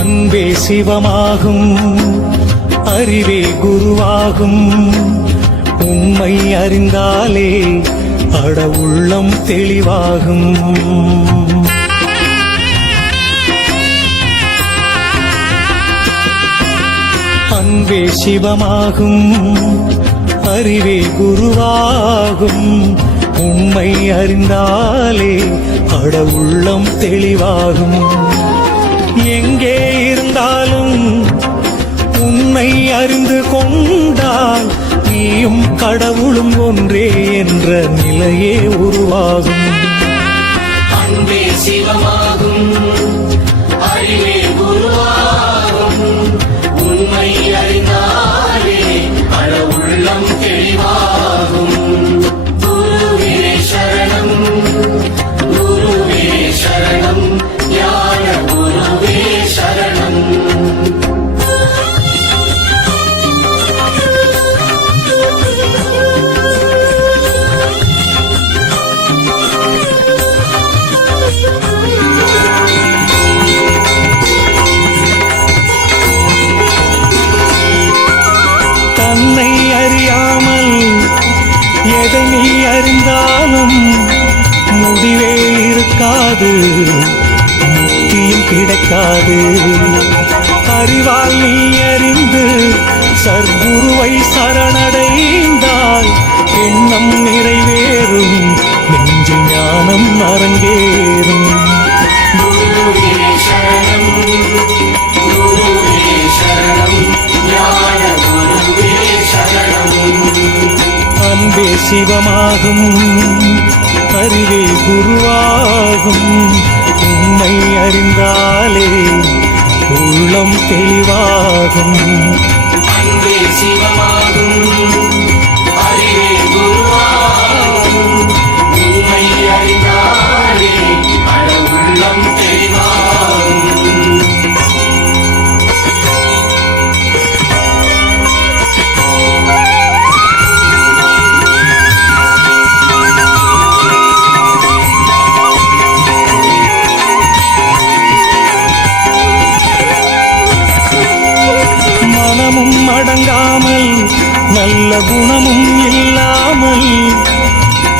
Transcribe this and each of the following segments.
அன்பே சிவமாகும், அறிவே குருவாகும். உண்மை அறிந்தாலே அட உள்ளம் தெளிவாகும். அன்பே சிவமாகும், அறிவே குருவாகும். உண்மை அறிந்தாலே அட உள்ளம் தெளிவாகும். எங்கே இருந்தாலும் உன்னை அறிந்து கொண்டால் நீயும் கடவுளும் ஒன்றே என்ற நிலையே உருவாகும். அன்பே சிவமாகும், அறிவே குருவாகும். உண்மை அறிந்தாலே அட உள்ளம் தெளிவாகும். குருவே சரணம், குருவே சரணம், ஞான குருவே சரணம். தன்னை அறியாமல் எதை நீ அறிந்தாலும் முடிவே இருக்காது, முக்தியும் கிடைக்காது. அறிவால் நீ அறிந்து சர்க்குருவை சரணடைந்தால் எண்ணம் நிறைவேறும், நெஞ்சில் ஞானம் அரங்கேறும். குருவே சரணம், குருவே சரணம், ஞான குருவே சரணம். அன்பே சிவமாகும், அறிவே குருவாகும். உண்மை அறிந்தாலே உள்ளம் தெளிவாகும். அன்பே சிவமாகும், அறிவே குருவாகும். உண்மை அறிந்தாலே அட உள்ளம் தெளிவாகும். மனமும் அடங்காமல் நல்ல குணமும் இல்லாமல்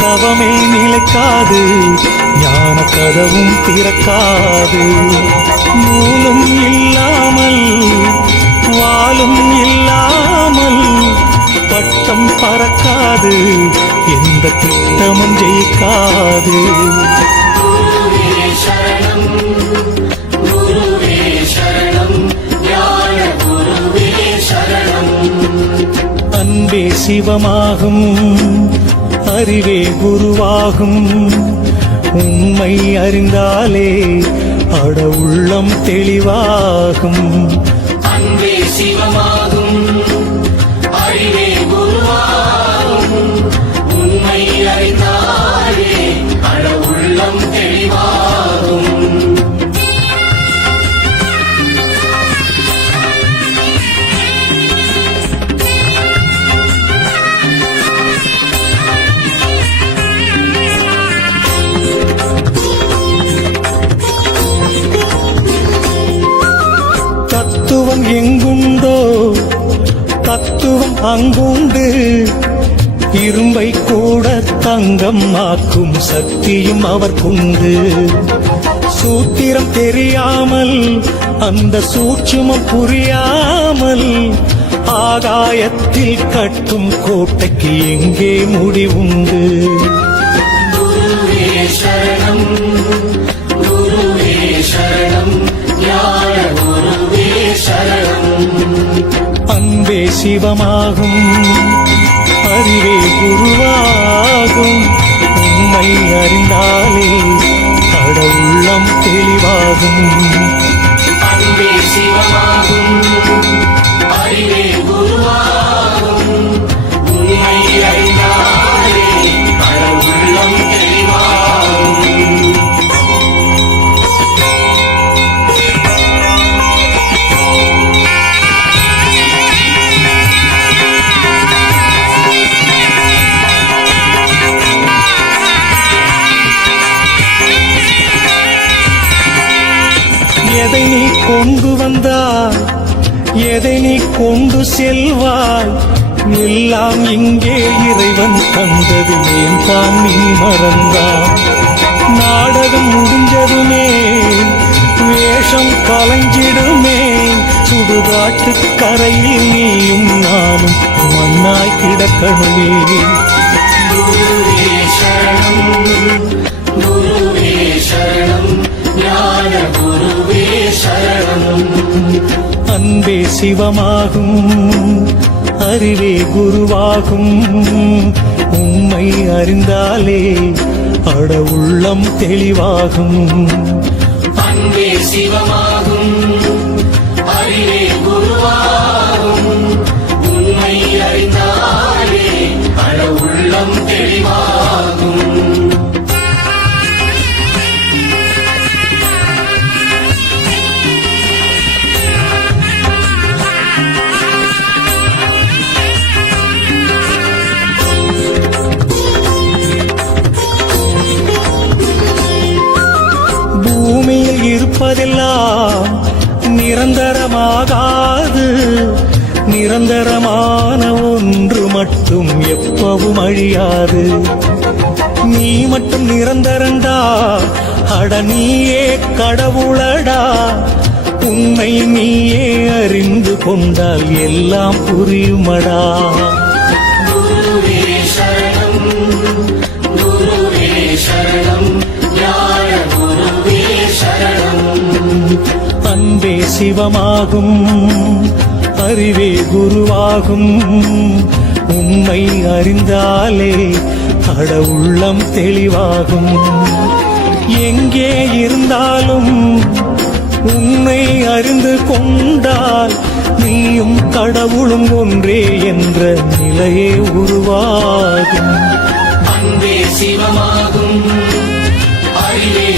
தவமே நிலைக்காது, ஞான கதவும் திறக்காது. நூலும் இல்லாமல் வாளும் இல்லாமல் பட்டம் பறக்காது, எந்த திட்டமும் ஜெயிக்காது. குருவே சரணம், குருவே சரணம், ஞான குருவே சரணம். அன்பே சிவமாகும், அறிவே குருவாகும். உண்மை அறிந்தாலே அட உள்ளம் தெளிவாகும். அன்பே சிவமாகும், அறிவே குருவாகும். உண்மை அறிந்தாலே அட உள்ளம் தெளிவாகும். தத்துவம் எங்குண்டோ தத்துவம் அங்குண்டு, இரும்பை கூட தங்கம் ஆக்கும் சக்தியும் அவர்க்குண்டு. சூத்திரம் தெரியாமல் அந்த சூட்சுமம் புரியாமல் ஆகாயத்தில் கட்டும் கோட்டைக்கு எங்கே முடிவுண்டு. குருவே சரணம், குருவே சரணம், ஞான குருவே சரணம். அன்பே சிவமாகும், அறிவே குருவாகும். உண்மை அறிந்தாலே அட உள்ளம் தெளிவாகும். அன்பே சிவமாகும், அறிவே குருவாகும். உண்மை அறிந்தாலே அட உள்ளம் தெளிவாகும். எதை நீ கொண்டு வந்த எதை நீ கொண்டு செல்வாய் எல்லாம் இங்கே இறைவன் தந்தது ஏன் தான் நீ மறந்தாய் நாடகம் முடிஞ்சதுமே வேஷம் கலைஞ்சிடுமே சுடுகாட்டு கரையில் நீயும் நானும் மண்ணாய் கிடக்கணுமே குருவே சரணம் குருவே சரணம் ஞான குருவே சரணம் அன்பே சிவமாகும் அறிவே குருவாகும் உம்மை அறிந்தாலே அட உள்ளம் தெளிவாகும் அன்பே சிவமாகும் அறிவே குருவாகும் உண்மை அறிந்தாலே அட உள்ளம் தெளிவாகும் பூமியில் இருப்பதெல்லாம் நிரந்தரமாகாது நிரந்தரமான ஒன்று மட்டும் எப்பவும் அழியாது நீ மட்டும் நிரந்தரண்டா அட நீயே கடவுளடா உன்னை நீயே அறிந்து கொண்டால் எல்லாம் புரியுமடா குருவே சரணம் குருவே சரணம் ஞான குருவே சரணம் அன்பே சிவமாகும் அறிவே குருவாகும் உண்மை அறிந்தாலே அட உள்ளம் தெளிவாகும் எங்கே இருந்தாலும் உன்னை அறிந்து கொண்டால் நீயும் கடவுளும் ஒன்றே என்ற நிலையே உருவாகும் அன்பே சிவமாகும் அறிவே